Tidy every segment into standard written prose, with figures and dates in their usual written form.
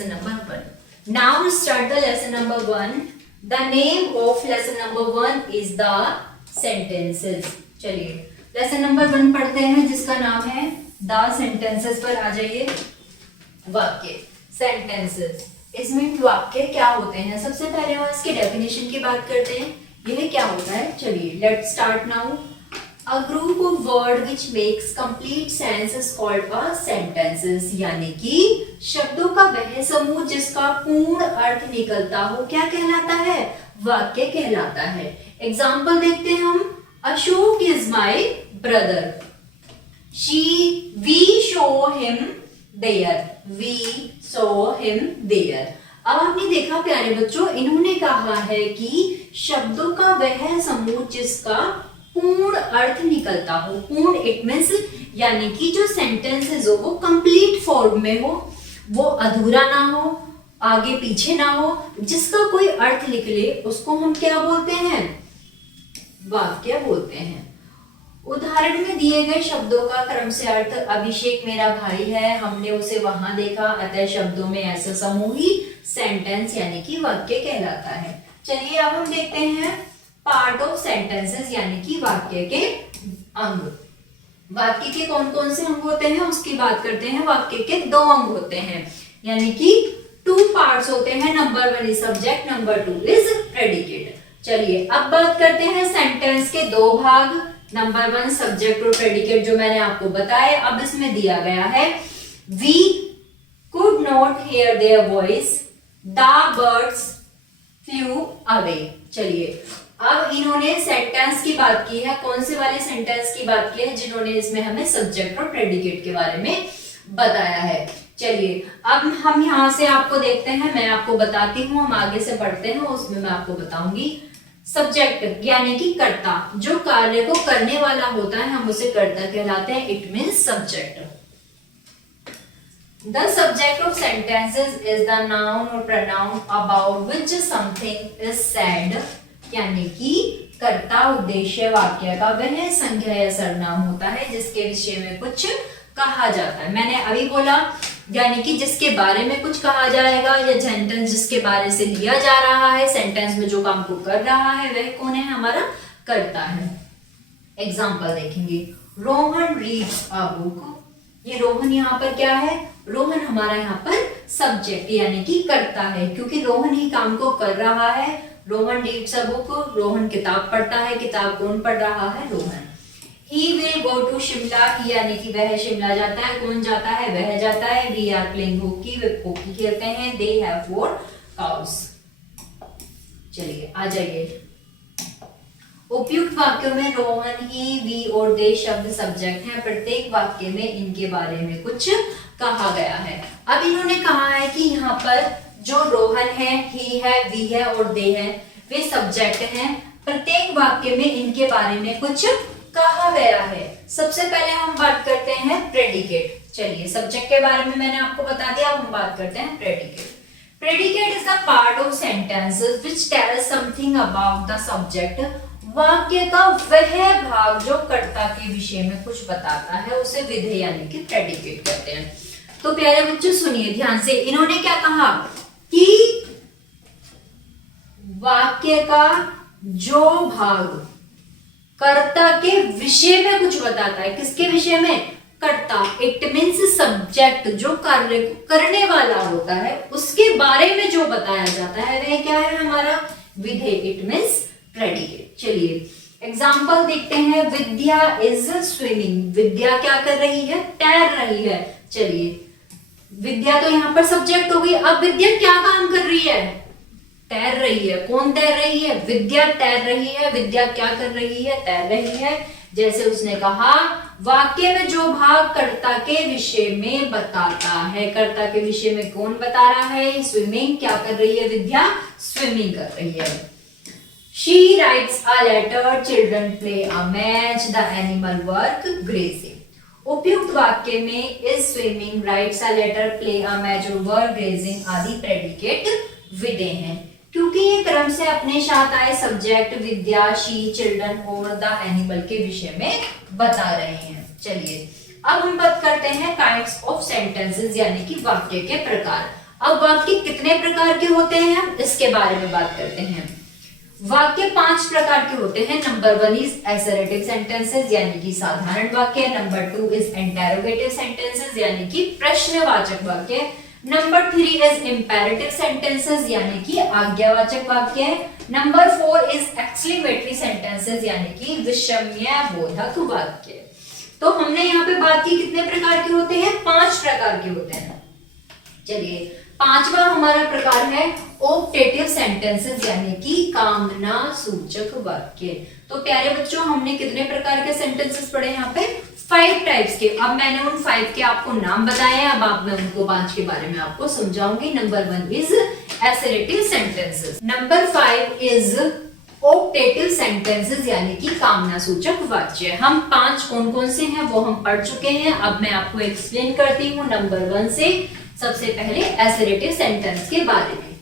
lesson number 1. Now start the lesson number 1. The name of lesson number 1 is the sentences. चलिए lesson number 1 पढ़ते हैं जिसका नाम है the sentences। पर आ जाइए। वाक्य sentences, इसमें वाक्य क्या होते हैं? सबसे पहले हम इसकी डेफिनेशन की बात करते हैं। यह क्या होता है? चलिए let's start now. A group of word which makes complete sense is called a sentences। यानी कि शब्दों का वह समूह जिसका पूर्ण अर्थ निकलता हो क्या कहलाता है? वाक्य कहलाता है। एग्जाम्पल देखते हैं हम। Ashok is my brother. We saw him there। We saw him there। अब आपने देखा प्यारे बच्चों, इन्होंने कहा है कि शब्दों का वह समूह जिसका पूर्ण अर्थ निकलता हो। पूर्ण इट मींस यानी कि जो सेंटेंसेस हो वो कंप्लीट फॉर्म में हो, वो अधूरा ना हो, आगे पीछे ना हो, जिसका कोई अर्थ निकले उसको हम क्या बोलते हैं? वाक्य बोलते हैं। उदाहरण में दिए गए शब्दों का क्रम से अर्थ। अभिषेक मेरा भाई है, हमने उसे वहां देखा, अतः शब्दों में ऐसा समूह ही सेंटेंस यानी कि वाक्य कहलाता है। चलिए अब हम देखते हैं पार्ट ऑफ सेंटेंसेस यानी कि वाक्य के अंग। वाक्य के कौन कौन से अंग होते हैं उसकी बात करते हैं। वाक्य के 2 अंग होते हैं यानी कि 2 पार्ट्स होते हैं। Number 1 is subject, number 2 is predicate. चलिए अब बात करते हैं सेंटेंस के 2 भाग। नंबर 1 सब्जेक्ट और प्रेडिकेट जो मैंने आपको बताया। अब इसमें दिया गया है we could not hear their voice, the birds flew away. चलिए अब इन्होंने सेंटेंस की बात की है। कौन से वाले सेंटेंस की बात की है? जिन्होंने इसमें हमें सब्जेक्ट और प्रेडिकेट के बारे में बताया है। चलिए अब हम यहां से आपको देखते हैं, मैं आपको बताती हूँ, हम आगे से पढ़ते हैं, उसमें मैं आपको बताऊंगी। सब्जेक्ट यानी कि कर्ता, जो कार्य को करने वाला होता है हम उसे कर्ता कहलाते हैं। It means subject. The subject of sentences is the noun or pronoun about which something is said। यानी कि कर्ता उद्देश्य वाक्य का वह संज्ञा या सर्वनाम होता है जिसके विषय में कुछ कहा जाता है। मैंने अभी बोला यानी कि जिसके बारे में कुछ कहा जाएगा या सेंटेंस जिसके बारे से लिया जा रहा है, सेंटेंस में जो काम को कर रहा है वह कौन है? हमारा कर्ता है। एग्जाम्पल देखेंगे। Rohan reads a book. ये रोहन यहाँ पर क्या है? रोहन हमारा यहाँ पर सब्जेक्ट यानी कि कर्ता है, क्योंकि रोहन ही काम को कर रहा है। Rohan reads a book, Rohan किताब पढ़ता है। किताब कौन पढ़ रहा है? Rohan. He will go to Shimla, यानी कि वह शिमला जाता है। कौन जाता है? वह जाता है। We are playing hockey, way hockey खेलते हैं। They have 4 cows। चलिए आ जाइए। उपयुक्त वाक्यों में रोहन, ही, वी और दे शब्द सब्जेक्ट हैं। प्रत्येक वाक्य में इनके बारे में कुछ कहा गया है। अब इन्होंने कहा है कि यहाँ पर जो रोहन है, ही है, वी है और दे है, वे सब्जेक्ट हैं। प्रत्येक वाक्य में इनके बारे में कुछ कहा गया है। सबसे पहले हम बात करते हैं प्रेडिकेट। चलिए सब्जेक्ट के बारे में मैंने आपको बता दिया, अब हम बात करते हैं predicate. Predicate is the part of sentences which tells something about the subject. वाक्य का वह भाग जो कर्ता के विषय में कुछ बताता है उसे विधेय यानी कि प्रेडिकेट कहते हैं। तो प्यारे बच्चों सुनिए ध्यान से, इन्होंने क्या कहा कि वाक्य का जो भाग कर्ता के विषय में कुछ बताता है। किसके विषय में? कर्ता। इट मीन्स सब्जेक्ट, जो कार्य को करने वाला होता है उसके बारे में जो बताया जाता है वह क्या है? हमारा विधेय। It means predicate. चलिए एग्जाम्पल देखते हैं। विद्या इज स्विमिंग। विद्या क्या कर रही है? तैर रही है। चलिए विद्या तो यहाँ पर सब्जेक्ट हो गई। अब विद्या क्या काम कर रही है? तैर रही है। कौन तैर रही है? विद्या तैर रही है। विद्या क्या कर रही है? तैर रही है। जैसे उसने कहा वाक्य में जो भाग कर्ता के विषय में बताता है। कर्ता के विषय में कौन बता रहा है? स्विमिंग। क्या कर रही है? विद्या स्विमिंग कर रही है। She writes a letter, children play a match, the animal work grazing। उपयुक्त वाक्य में is swimming, writes a letter, play a match और वर्क ग्रेजिंग आदि प्रेडिकेट विधेय हैं, क्योंकि ये क्रम से अपने साथ आए सब्जेक्ट विद्या, शी, चिल्ड्रन और द एनिमल के विषय में बता रहे हैं। चलिए अब हम बात करते हैं काइंड्स ऑफ सेंटेंसेस यानी कि वाक्य के प्रकार। अब वाक्य कितने प्रकार के होते हैं हम इसके बारे में बात करते हैं। वाक्य 5 प्रकार के होते हैं। नंबर 1 इज असर्टिव सेंटेंसेस यानी कि साधारण वाक्य। नंबर 2 इज इंटेरोगेटिव सेंटेंसेस यानी कि प्रश्नवाचक वाक्य। नंबर 3 इज इंपेरेटिव सेंटेंसेस यानी कि आज्ञावाचक वाक्य। नंबर 4 इज एक्सक्लेमेटरी सेंटेंसेस यानी कि विस्मयबोधक वाक्य। तो हमने यहाँ पे बात की कितने प्रकार के होते हैं, 5 प्रकार के होते हैं। चलिए, 5वां हमारा प्रकार है ऑप्टेटिव सेंटेंसेस यानी कि कामना सूचक वाक्य। तो प्यारे बच्चों, हमने कितने प्रकार के सेंटेंसेस पढ़े यहाँ पे, 5 टाइप्स के। अब मैंने उन 5 के आपको नाम बताए हैं, अब आप मैं उनको 5 के बारे में आपको समझाऊंगी। Number 1 is assertive sentences. Number 5 is optative sentences यानी कि कामना सूचक वाक्य। हम 5 कौन कौन से हैं वो हम पढ़ चुके हैं, अब मैं आपको एक्सप्लेन करती हूँ नंबर 1 से। सबसे पहले असर्टिव सेंटेंस के बारे में,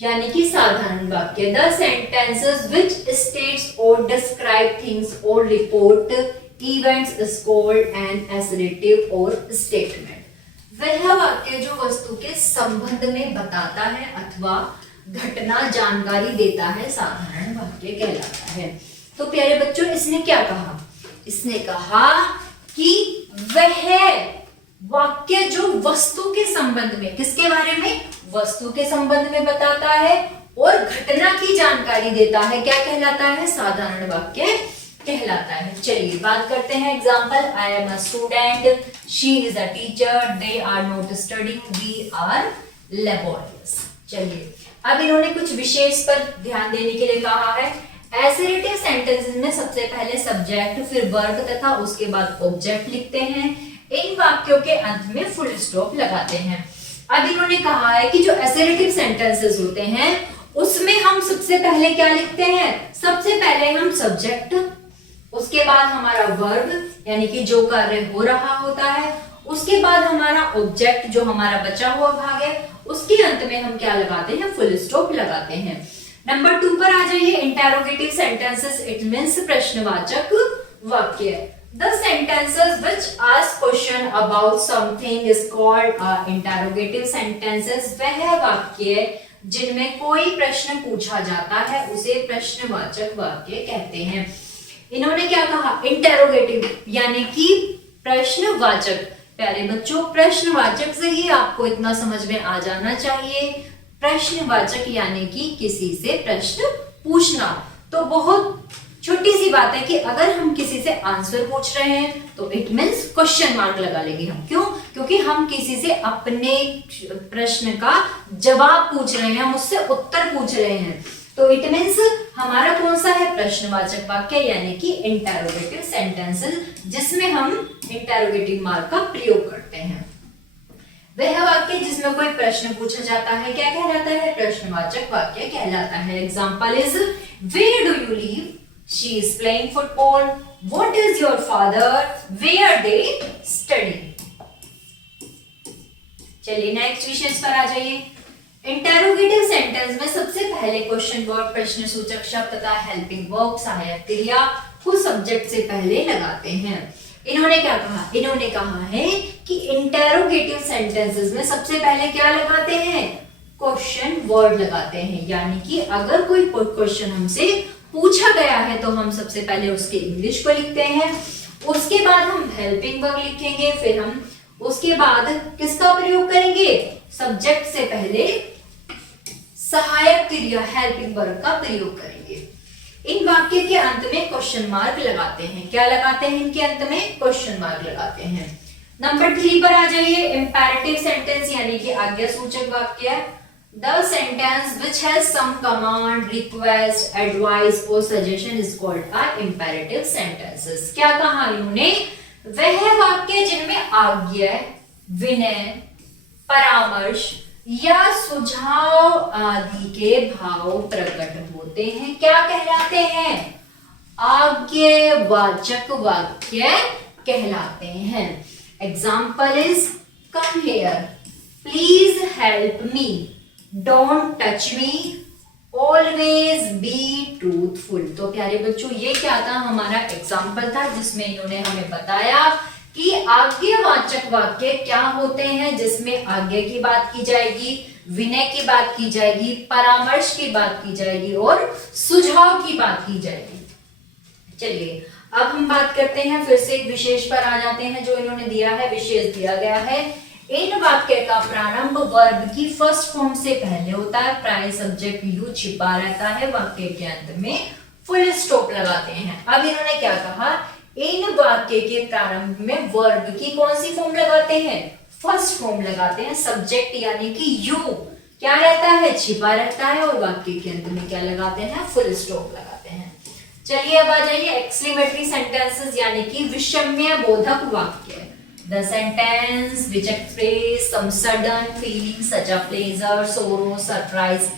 यानी कि साधारण वाक्य। द सेंटेंसेस व्हिच स्टेट्स और डिस्क्राइब थिंग्स और report events is called N assertive और स्टेटमेंट। वह वाक्य जो वस्तु के संबंध में बताता है अथवा घटना जानकारी देता है साधारण वाक्य कहलाता है। तो प्यारे बच्चों, इसने क्या कहा, इसने कहा कि वह वाक्य जो वस्तु के संबंध में, किसके बारे में, वस्तु के संबंध में बताता है और घटना की जानकारी देता है, क्या कहलाता है, साधारण वाक्य कहलाता है। चलिए बात करते हैं example. I am a student, she is a teacher, they are not studying, we are laborious. चलिए, अब इन्होंने कुछ विशेष पर ध्यान देने के लिए कहा है। असर्टिव सेंटेंसेस में सबसे पहले सब्जेक्ट, फिर वर्ब तथा उसके बाद ऑब्जेक्ट लिखते हैं। इन वाक्यों के अंत में फुल स्टॉप लगाते हैं। अब इन्होंने कहा है कि जो असर्टिव सेंटेंसेस होते हैं उसमें हम सबसे पहले क्या लिखते हैं, सबसे पहले हम सब्जेक्ट, उसके बाद हमारा वर्ब यानी कि जो कार्य हो रहा होता है, उसके बाद हमारा ऑब्जेक्ट जो हमारा बचा हुआ भाग है, उसके अंत में हम क्या लगाते हैं, फुल स्टॉप लगाते हैं। नंबर 2 पर आ जाइए। इंटेरोगेटिव सेंटेंसेस, इट मींस प्रश्नवाचक वाक्य। The sentences which ask question about something is called interrogative sentences। वह वाक्य जिनमें कोई प्रश्न पूछा जाता है उसे प्रश्नवाचक वाक्य कहते हैं। इन्होंने क्या कहा, इंटेरोगेटिव यानी कि प्रश्नवाचक। प्यारे बच्चों, प्रश्नवाचक से ही आपको इतना समझ में आ जाना चाहिए, प्रश्नवाचक यानी कि किसी से प्रश्न पूछना। तो बहुत छोटी सी बात है कि अगर हम किसी से आंसर पूछ रहे हैं तो इट मींस क्वेश्चन मार्क लगा लेंगे हम। क्यों? क्योंकि हम किसी से अपने प्रश्न का जवाब पूछ रहे हैं, हम उससे उत्तर पूछ रहे हैं, तो इट मींस हमारा कौन सा है, प्रश्नवाचक वाक्य यानी कि इंटेरोगेटिव सेंटेंसेस, जिसमें हम इंटेरोगेटिव मार्क का प्रयोग करते हैं। वह वाक्य जिसमें कोई प्रश्न पूछा जाता है क्या कहलाता है, प्रश्नवाचक वाक्य कहलाता है। Example is, where do you live, she is playing football, what is your father, where they study। चलिए नेक्स्ट विषय पर आ जाइए। इंटेरोगेटिव सेंटेंस में सबसे पहले क्वेश्चन वर्ड, प्रश्न सूचक शब्द तथा हेल्पिंग वर्ब, सहायक क्रिया को सब्जेक्ट से पहले लगाते हैं। इन्होंने क्या कहा, इन्होंने कहा है कि इंटेरोगेटिव सेंटेंसेस में सबसे पहले क्या लगाते हैं, क्वेश्चन वर्ड लगाते हैं। यानी कि अगर कोई क्वेश्चन हमसे पूछा गया है तो हम सबसे पहले उसके इंग्लिश को लिखते हैं, उसके बाद हम हेल्पिंग वर्ब लिखेंगे, फिर हम उसके बाद किसका प्रयोग करेंगे, सब्जेक्ट से पहले सहायक क्रिया हेल्पिंग वर्ब का प्रयोग करेंगे। इन वाक्य के अंत में क्वेश्चन मार्क लगाते हैं। क्या लगाते हैं इनके अंत में, क्वेश्चन मार्क लगाते हैं। नंबर 3 पर आ जाइए। इंपेरेटिव सेंटेंस यानी कि आज्ञा सूचक वाक्य। The sentence which has some command, request, advice or suggestion is called a imperative sentences। क्या कहा इन्होंने, वह वाक्य जिनमें आज्ञा, विनय, परामर्श या सुझाव आदि के भाव प्रकट होते हैं क्या कहलाते हैं, आज्ञावाचक वाक्य कहलाते हैं। Example is, come here, please help me, don't touch me, always be truthful. तो प्यारे बच्चों, ये क्या था, हमारा एग्जाम्पल था जिसमें इन्होंने हमें बताया कि आज्ञावाचक वाक्य क्या होते हैं, जिसमें आज्ञा की बात की जाएगी, विनय की बात की जाएगी, परामर्श की बात की जाएगी और सुझाव की बात की जाएगी। चलिए अब हम बात करते हैं, फिर से एक विशेष पर आ जाते हैं जो इन्होंने दिया है, विशेष दिया गया है। इन वाक्य का प्रारंभ वर्ब की फर्स्ट फॉर्म से पहले होता है, प्राय सब्जेक्ट यू छिपा रहता है, वाक्य के अंत में फुल स्टॉप लगाते हैं। अब इन्होंने क्या कहा, इन वाक्य के प्रारंभ में वर्ब की कौन सी फॉर्म लगाते हैं, फर्स्ट फॉर्म लगाते हैं, सब्जेक्ट यानी कि यू क्या रहता है, छिपा रहता है, और वाक्य के अंत में क्या लगाते हैं, फुल स्टॉप लगाते हैं। चलिए अब आ जाइए एक्सक्लेमेटरी सेंटेंसेस यानी कि विषम्य बोधक वाक्य। The sentence which express some sudden feeling such as pleasure, sorrow, surprise,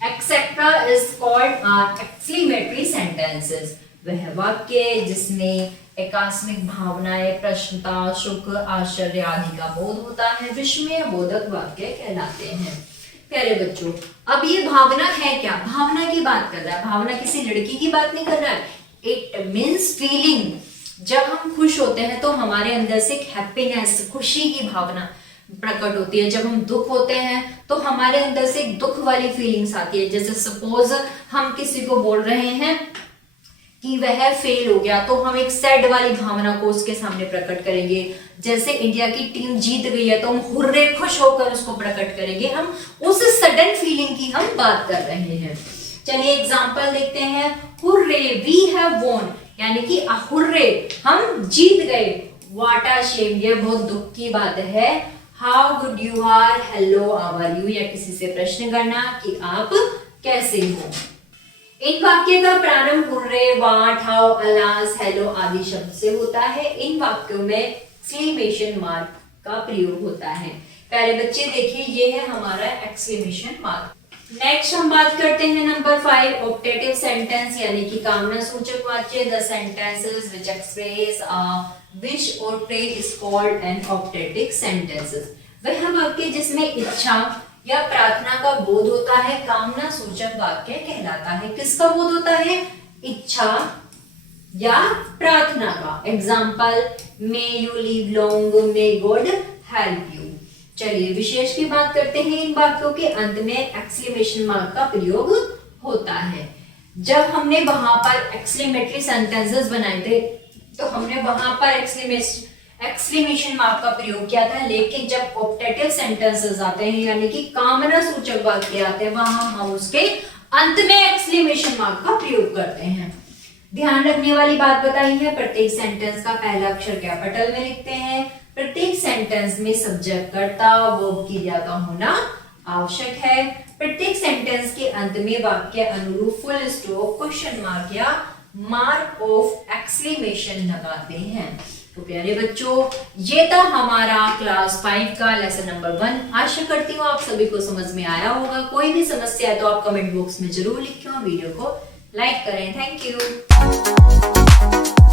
etc. is called exclamatory sentences. वह वाक्य जिसमें आकस्मिक भावनाएं, प्रसन्नता, सुख, आश्चर्य आदि का बोध होता है, विस्मय बोधक वाक्य कहलाते हैं। प्यारे बच्चों, अब ये भावना है क्या, भावना की बात कर रहा है, भावना किसी लड़की की बात नहीं कर रहा है। It means feeling. जब हम खुश होते हैं तो हमारे अंदर से हैप्पीनेस, खुशी की भावना प्रकट होती है। जब हम दुख होते हैं तो हमारे अंदर से एक दुख वाली फीलिंग्स आती है। जैसे सपोज हम किसी को बोल रहे हैं कि वह फेल हो गया, तो हम एक सैड वाली भावना को उसके सामने प्रकट करेंगे। जैसे इंडिया की टीम जीत गई है तो हम हुर्रे खुश होकर उसको प्रकट करेंगे। हम उस सडन फीलिंग की हम बात कर रहे हैं। चलिए एग्जांपल देखते हैं। हुर्रे वी हैव वॉन, यानी कि हुर्रे हम जीत गए। व्हाट अ शेम, ये बहुत दुख की बात है। How good you are, hello how are you, या किसी से प्रश्न करना कि आप कैसे हो। इन वाक्य का प्रारंभ hurray, what, how, alas, hello आदि शब्द से होता है। इन वाक्यों में एक्सक्लेमेशन मार्क का प्रयोग होता है। प्यारे बच्चे देखिए, ये है हमारा एक्सक्लेमेशन मार्क। नेक्स्ट हम बात करते हैं नंबर 5, ऑप्टेटिव सेंटेंस यानी कि कामना सूचक वाक्य। The sentences which express a wish और pray is called an optative sentences. वह वाक्य जिसमें इच्छा या प्रार्थना का बोध होता है, कामना सूचक वाक्य कहलाता है। किसका बोध होता है, इच्छा या प्रार्थना का। Example, may you live long, may God help you. चलिए विशेष की बात करते हैं। इन वाक्यों के अंत में एक्सक्लेमेशन मार्क का प्रयोग होता है। जब हमने वहां पर एक्सक्लेमेटरी सेंटेंसेस बनाए थे तो हमने वहां पर एक्सक्लेमेशन मार्क का प्रयोग किया था, लेकिन जब ऑप्टेटिव सेंटेंसेस आते हैं यानी कि कामना सूचक वाक्य आते हैं, वहां हम उसके अंत में एक्सक्लेमेशन मार्क का प्रयोग करते हैं। ध्यान रखने वाली बात बताई है, प्रत्येक सेंटेंस का पहला अक्षर कैपिटल में लिखते हैं। प्रत्येक सेंटेंस में सब्जेक्ट, कर्ता, वर्ब, क्रिया का होना आवश्यक है। प्रत्येक सेंटेंस के अंत में वाक्य अनुरूप फुल स्टॉप, क्वेश्चन मार्क या मार्क ऑफ एक्सक्लेमेशन लगाते हैं। तो प्यारे बच्चों, ये था हमारा क्लास 5 का लेसन नंबर 1। आशा करती हूँ आप सभी को समझ में आया होगा। कोई भी समस्या है तो आप कमेंट बॉक्स में जरूर लिखें, वीडियो को लाइक करें। Thank you.